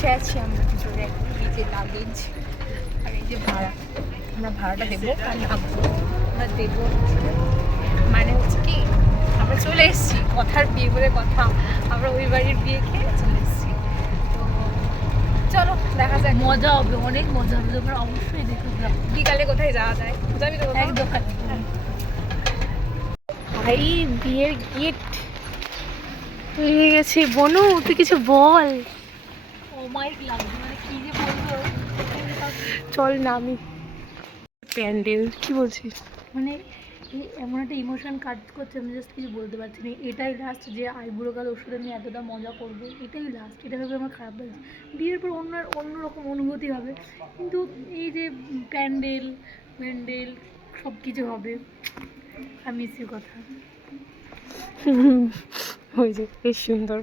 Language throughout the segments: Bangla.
বসে আছি আমরা দুজনে, এই যে লাগেজ আর এই যে ভাড়া। আমরা ভাড়াটা দেবো আর নামবো, আমরা দেবো। মানে হচ্ছে কি, আমরা চলে এসেছি, কথার বিয়ে বলে কথা, আমরা ওই বাড়ির বিয়ে খেয়ে চলে এসেছি। তো চলো দেখা যাক, মজা হবে, অনেক মজা হবে, তোমরা অবশ্যই দেখো। বিকালে কোথায় যাওয়া যায়, যাবি তো? একদম। ভাই বিয়ের গিফট হয়ে গেছে। বনু তুই কিছু বল। অমায়িক লাগবে, মানে কি যে বলবো। চল না, আমি প্যান্ডেল কি বলছিস? মানে এমন একটা ইমোশন কাজ করছে, আমি জাস্ট কিছু বলতে পারছি না। এটাই লাস্ট যে আইবুড়ো কাল ওষুধে নিয়ে এতটা মজা করবো, এটাই লাস্ট। এটা ভেবে আমার খারাপ লাগছে। বিয়ের পর অন্যরকম অনুভূতি হবে, কিন্তু এই যে প্যান্ডেল প্যান্ডেল সব কিছু হবে। আমি সে কথা ওই যে বেশ সুন্দর।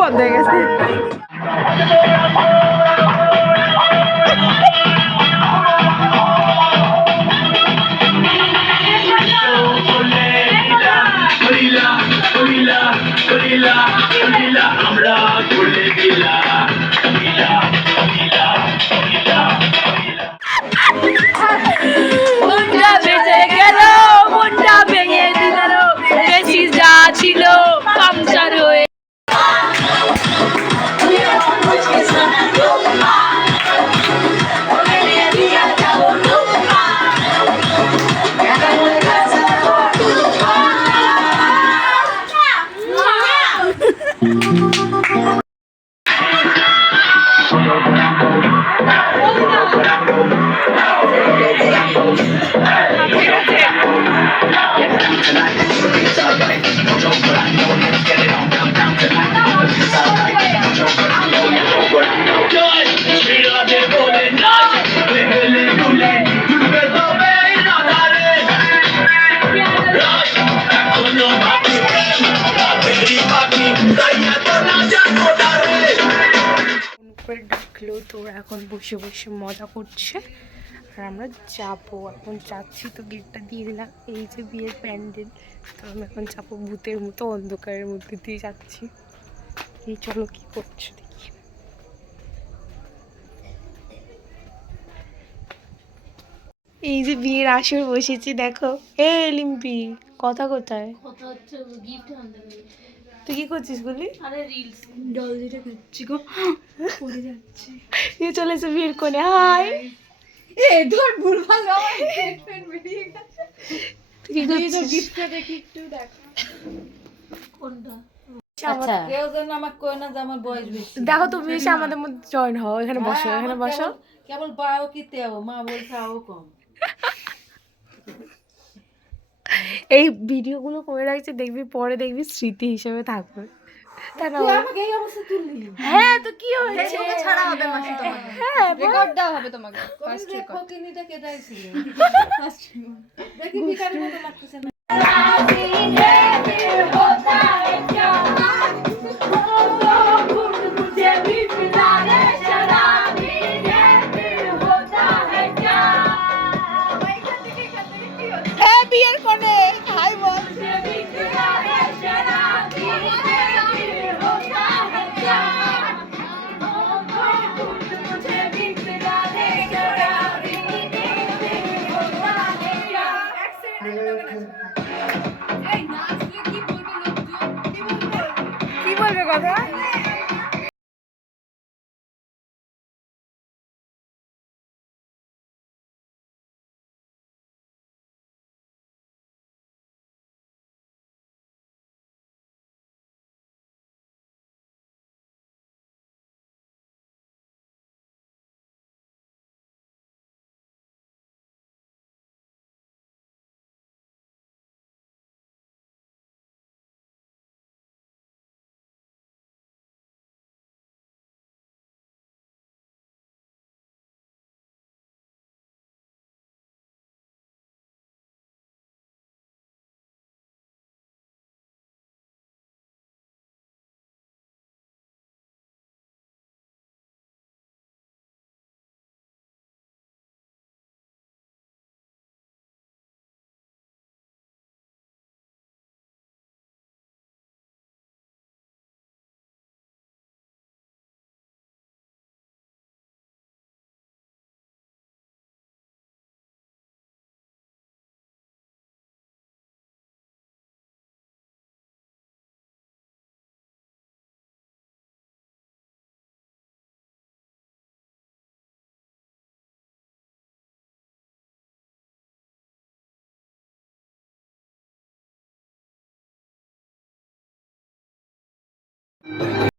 বন্ধ হয়ে গেছে। আমরা চলে গেলাম। মুন্ডা বেঁচে গেল, মুন্ডা ভেঙে দিল, বেশি যা ছিল পাংচার হয়ে। ডাকলো তো এখন বসে বসে মজা করছে, আর আমরা যাবো, এখন যাচ্ছি। তো গেটটা দিয়ে দিলাম, এই যে বিয়ের প্যান্ডেল। তো আমি এখন যাবো, ভূতের মতো অন্ধকারের মধ্যে দিয়ে যাচ্ছি। এই চলো কি করছো দেখি। এই যে বিয়ের আসর বসেছি দেখো। এ লিম্পি, কথা কোথায়? কথা হচ্ছে গিফট আনতে হবে। তুই কি করছিস বলি? আরে রিলস জল দিতে খাচ্ছি গো, পড়ে যাচ্ছে। এ চলেছে বিয়ের কোণে। হাই এ ধর ভুলভাল আমার হেডফোন বেরিয়ে গেছে। তুই কি করছিস? গিফটটা দেখি একটু দেখা। কোনটা? আচ্ছা কেউ যেন আমাকে কয় না যে আমার বয়স বেশি। দেখো তুমি এসে আমাদের মধ্যে জয়েন হও, এখানে বসো, এখানে বসো। কেবল বাও কি তেও, মা বলছে আও কম। এই ভিডিওগুলো করে রাখছি, দেখবি পরে দেখবি স্মৃতি হিসেবে থাকবে। তাই না? আমাকে এই অবস্থা তুললি। হ্যাঁ তো কি হয়েছে? ফেসবুকে ছাড়া হবে মাসি তোমাকে। হ্যাঁ রেকর্ড দেওয়া হবে তোমাকে। ফার্স্ট কোন রেকর্ড। ফকিনিটা কেটাই ছিল। First record. দেখি ভিখারি মতো লাগতেছে না। বিয়ের কোণে হাই বল। না